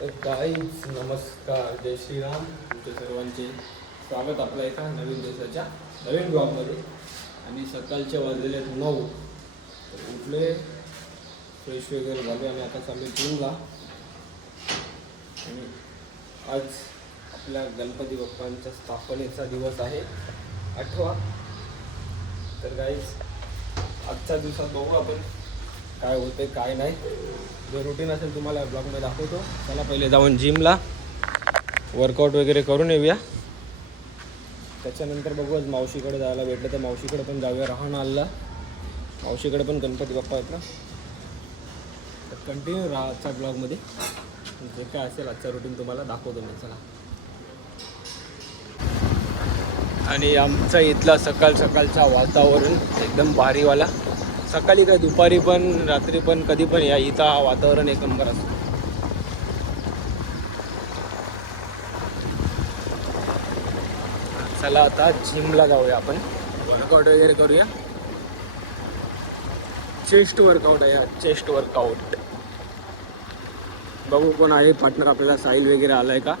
Guys नमस्कार, जय श्रीराम. तुमच्या सर्वांचे स्वागत आपल्या एका नवीन दिवसाच्या नवीन ब्लॉगमध्ये. आणि सकाळचे वाजलेले 9. उठले, फ्रेश वगैरे झाले आणि आता चालू जिमला. आणि आज आपल्या गणपती बाप्पांच्या स्थापनेचा दिवस आहे 8वा. तर गाईज आजच्या दिवसात बघू आपण काय होते काय नाही. जो रुटीन असेल तुम्हाला ब्लॉगमध्ये दाखवतो. चला पहिले जाऊन जिमला वर्कआउट वगैरे करून येऊया. त्याच्यानंतर बघू आज मावशीकडे जायला भेटलं तर मावशीकडे पण जाऊया. राहणारला मावशीकडे पण गणपती बाप्पा आहेत ना. तर कंटिन्यू राहा आजच्या ब्लॉगमध्ये. जे काय असेल आजचा रुटीन तुम्हाला दाखवतो मी. चला. आणि आमचा इथला सकाळचा वातावरण एकदम भारीवाला. सकाळी काय दुपारी पण रात्री पण कधी पण या इथं वातावरण एक नंबर असतं. चला आता जिमला जाऊया आपण. वर्कआउट वगैरे करूया. चेस्ट वर्कआउट आहे. चेस्ट वर्कआउट बघू कोण आहे पार्टनर आपल्याला. साहिल वगैरे आलाय का.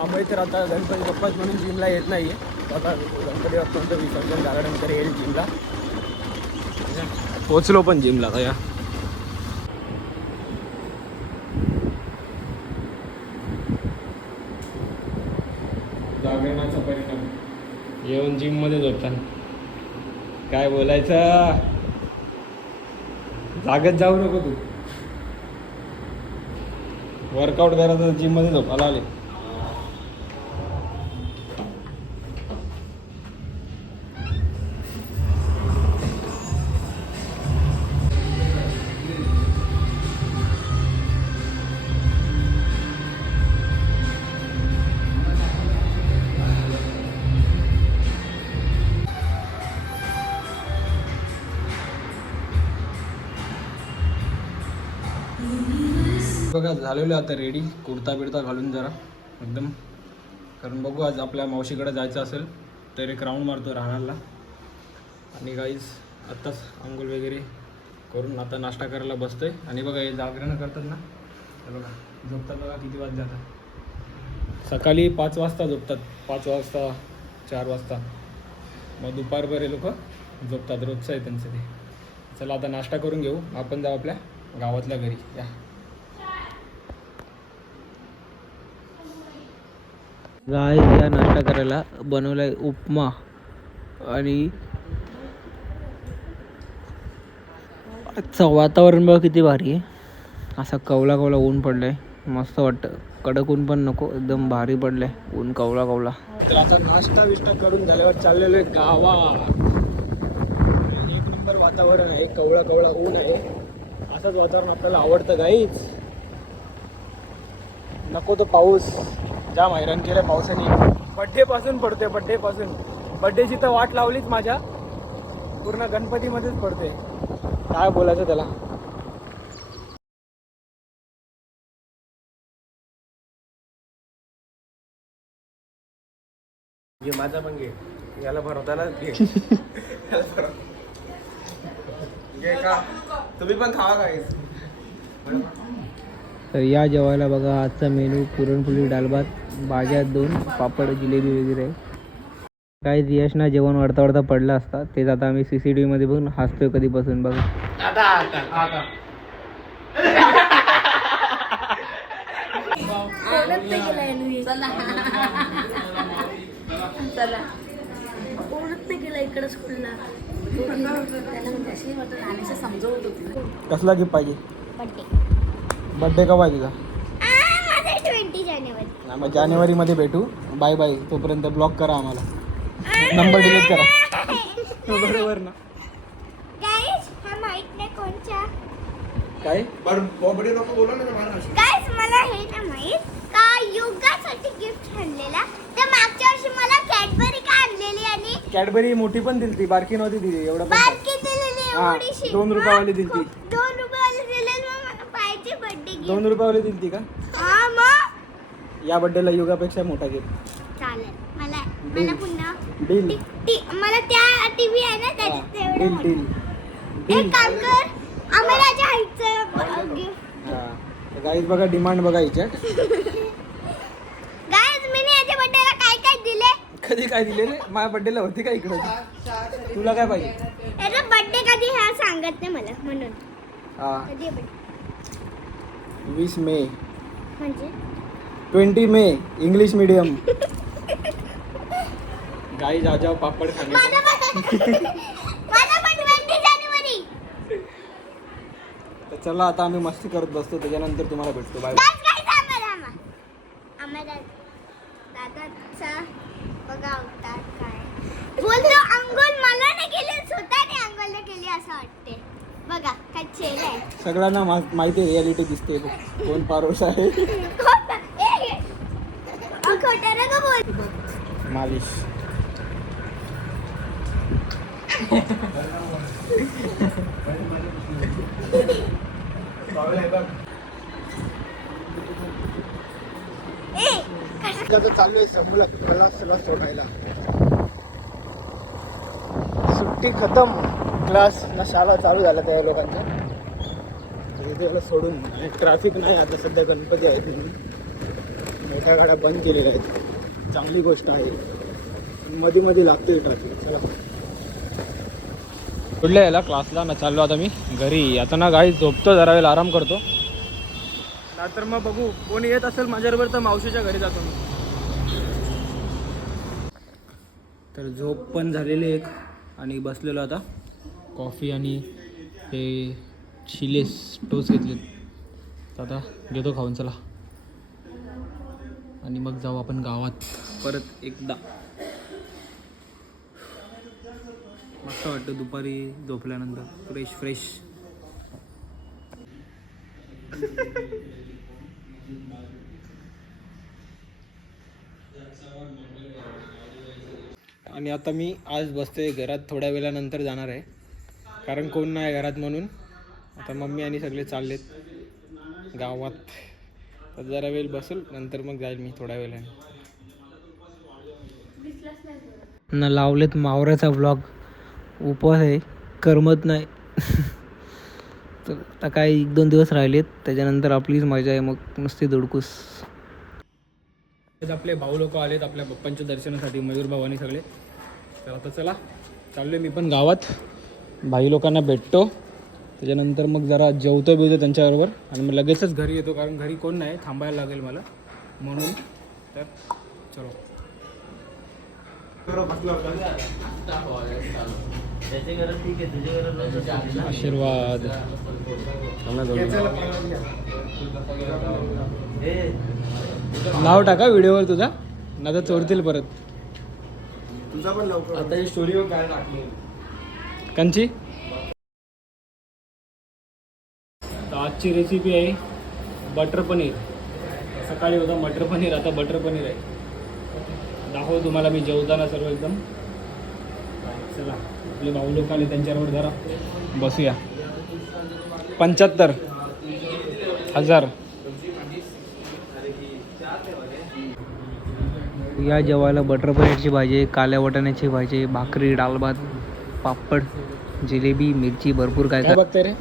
आम्ही तर आता गणपती बाप्पाच म्हणून जिमला येत नाही आहे. आता गणपती बाप्पांचं विसर्जन झाल्यानंतर येईल जिमला. पोचलो पण जिमला का या. जागरणाचा परिणाम. येऊन जिम मध्ये झोपताना काय बोलायचं. जागत जाऊ नको तू. वर्कआउट करायचं जिम मध्ये झोपायला आले. बघा झालेलं आता रेडी. कुर्ता बिडता घालून जरा एकदम. कारण बघू आज आपल्या मावशीकडे जायचं असेल तर एक राऊंड मारतो राहणारला. आणि गाईज आत्ताच आंघोळ वगैरे करून आता नाश्ता करायला बसतोय. आणि बघा हे जागरण करतात ना, हे बघा झोपतात बघा किती वाजता जातात. सकाळी 5 वाजता झोपतात. 5 वाजता 4 वाजता. मग दुपारभर लोक झोपतात. रोजचं आहे त्यांचं ते. चला आता नाश्ता करून घेऊ. आपण जाऊ आपल्या गावातल्या घरी. या गाय या नाश्ता करायला बनवलाय उपमा. आणि आजचं वातावरण बघा किती भारी आहे. असा कवला ऊन पडलाय. मस्त वाटतं. कडक ऊन पण नको, एकदम भारी पडलंय ऊन. कवला. तर आता नाश्ता विष्टा करून झाल्यावर चाललेलो आहे गावा. एक नंबर वातावरण आहे. कवळा ऊन आहे. असंच वातावरण आपल्याला आवडतं गाईच. नको तो पाऊस. जाम हैराण केलं पावसाने. बड्डेपासून पडतोय. बड्डेची तर वाट लावलीच माझ्या. पूर्ण गणपतीमध्येच पडते. काय बोलायचं त्याला. घे माझा पण घे. याला भरवताना घे. घे का तुम्ही पण खावा काय. तर या जेवायला बघा आजचा मेनू. पुरणपोळी, डाळ भात, भाज्या 2, पापड, जिलेबी वगैरे आहे. काय यश ना जेवण वाढता पडला असता. तेच आता आम्ही CCTV मध्ये बघून हसतोय कधीपासून बघा. कसला गिफ्ट पाहिजे. बर्थडे का पाहिजे का. 20 जानेवारी. मग जानेवारीमध्ये भेटू. Bye bye. तोपर्यंत ब्लॉक करा आम्हाला. नंबर डिलीट करा. बरोबर ना. गाइस हा माहित नाही कोणचा. काय बर्थडे नको बोला ना मला. गाइस मला हे नाही माहित का योगासाठी गिफ्ट आणलेला. तर मागच्या वर्षी मला कॅडबरी का आणलेली. आणि कॅडबरी मोठी पण दिलती, बारकी नव्हती दिली. एवढं बारकी दिलेली एवढीशी. 2 रुपयावाली दिलती. 2 रुपयाला दिलेली. मला पाहिजे बर्थडे गिफ्ट. 2 रुपयावाली दिलती का. हा मग या बर्थडेला युगापेक्षा मोठा गिफ्ट. चालेल. मला पुन्हा डील. मला त्या टीव्ही आहे ना त्याच्यात डील. एक काम कर. आम्हाला हाईटचं गिफ्ट. गाईज बघा डिमांड बघा हिच्या. गाईज मी याच्या बर्थडेला काय काय दिले. कधी काय दिले रे? माझ्या बर्थडेला होती का इकडे? तुला काय पाहिजे? याचा बर्थडे कधी हा सांगत नाही मला म्हणून. हा कधी आहे birthday? 20 मे म्हणजे 20 मे इंग्लिश मीडियम. गाईज आज पापड खाणे. माझा पण 20 जानेवारी. तर चला आता आम्ही मस्ती करत बसतो, त्याच्यानंतर तुम्हाला भेटतो. बाय. आम्हाला दादाचा बघा अवतार काय बोलतो. अंघोळ मला नाही केली, स्वतःने अंघोळ केली असं वाटते. बघा काय चेहरा आहे. सगळ्यांना माहिती आहे रियालिटी दिसते बघ. कोण पारोश आहे. खोटा नका बोल. मालिश. चालू आहे समूला मला सोडायला. सुट्टी खतम, क्लास ना शाळा चालू झाला त्या लोकांच्या. त्याला सोडून ट्रॅफिक नाही आता सध्या, गणपती आहेत म्हणून मोठ्या गाड्या बंद केलेल्या आहेत. चांगली गोष्ट आहे. मध्ये मध्ये लागते ट्रॅफिक. चला कुठल्या याला क्लासला ना चाललो आता मी घरी. आता ना गाडी झोपतो, जरा वेळ आराम करतो. नंतर मग बघू कोणी येत असेल माझ्याबरोबर तर मावशीच्या घरी जातो मी. तर झोप पण झालेली एक आणि बसलेलो आता. कॉफी आणि हे चिलेस टोस्ट घेतलेत. तर आता घेतो खाऊन. चला आणि मग जाऊ आपण गावात परत एकदा. मस्त वाटतं दुपारी झोपल्यानंतर, फ्रेश. आणि आता मी आज बसतोय घरात, थोड्या वेळानंतर जाणार आहे कारण कोण नाही घरात म्हणून. आता मम्मी आणि सगळे चाललेत गावात. तर जरा वेळ बसेल, नंतर मग जाईल मी थोड्या वेळाने. न लावलेत मावऱ्याचा व्लॉग. उपवास आहे, करमत नाही. तर आता काय 1-2 दिवस राहिलेत, त्याच्यानंतर आपलीच मजा आहे मग नुसती धुडकूस. आपले भाऊ लोक आलेत आपल्या पप्पांच्या दर्शनासाठी, मयूर भाऊ आणि सगळे. तर आता चला चाललो मी पण गावात, भाई लोकांना भेटतो. त्याच्यानंतर मग जरा जेवतो बिवतो त्यांच्याबरोबर आणि मग लगेचच घरी येतो, कारण घरी कोण नाही, थांबायला लागेल मला म्हणून. तर चलो. आशीर्वाद. नाव टाका व्हिडिओवर तुझा, ना तर चोरतील परत. तुझा पण लवकर आता ही स्टोरीवर काय टाकली कंची. तर आजची रेसिपी आहे बटर पनीर. सकाळी होता मटर पनीर, आता बटर पनीर आहे. दाखव तुम्हाला मी जेवताना सर्व एकदम. चला आपले भाऊ लोक आले, त्यांच्याबरोबर जरा बसूया. 75,000 या जेवायला. बटर पनीरची भाजी, काल्या वाटाण्याची भाजी, भाकरी, डाळ भात, पापड, जिलेबी, मिरची, भरपूर काय काय बघते रे.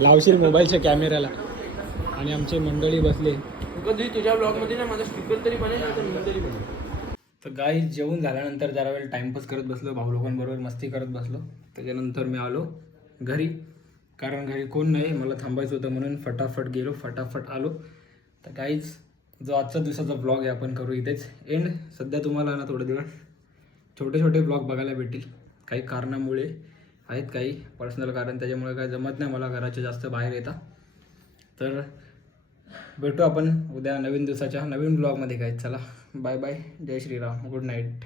लावशील मोबाईलच्या कॅमेऱ्याला. आणि आमचे मंडळी बसले. कधी तुझ्या ब्लॉगमध्ये ना माझा स्पीकर तरी बनेल, नाही तर मी तरी बनेल. तर गाई जेवून झाल्यानंतर जरा वेळ टाईमपास करत बसलो, भाऊ लोकांबरोबर मस्ती करत बसलो. त्याच्यानंतर मी आलो घरी, कारण घरी कोण नाही, मला थांबायचं होतं म्हणून फटाफट गेलो, फटाफट आलो. तर गाईज जो आजचा दिवसाचा ब्लॉग आहे आपण करू इथेच एंड. सध्या तुम्हाला ना थोडे दिवस छोटे छोटे ब्लॉग बघायला भेटतील. काही कारणामुळे आहेत, काही पर्सनल कारण, त्याच्यामुळे काय जमत नाही मला घराच्या जास्त बाहेर येता. तर भेटू आपण उद्या नवीन दिवसाच्या नवीन ब्लॉगमध्ये. काय चला बाय बाय, जय श्रीराम, गुड नाईट.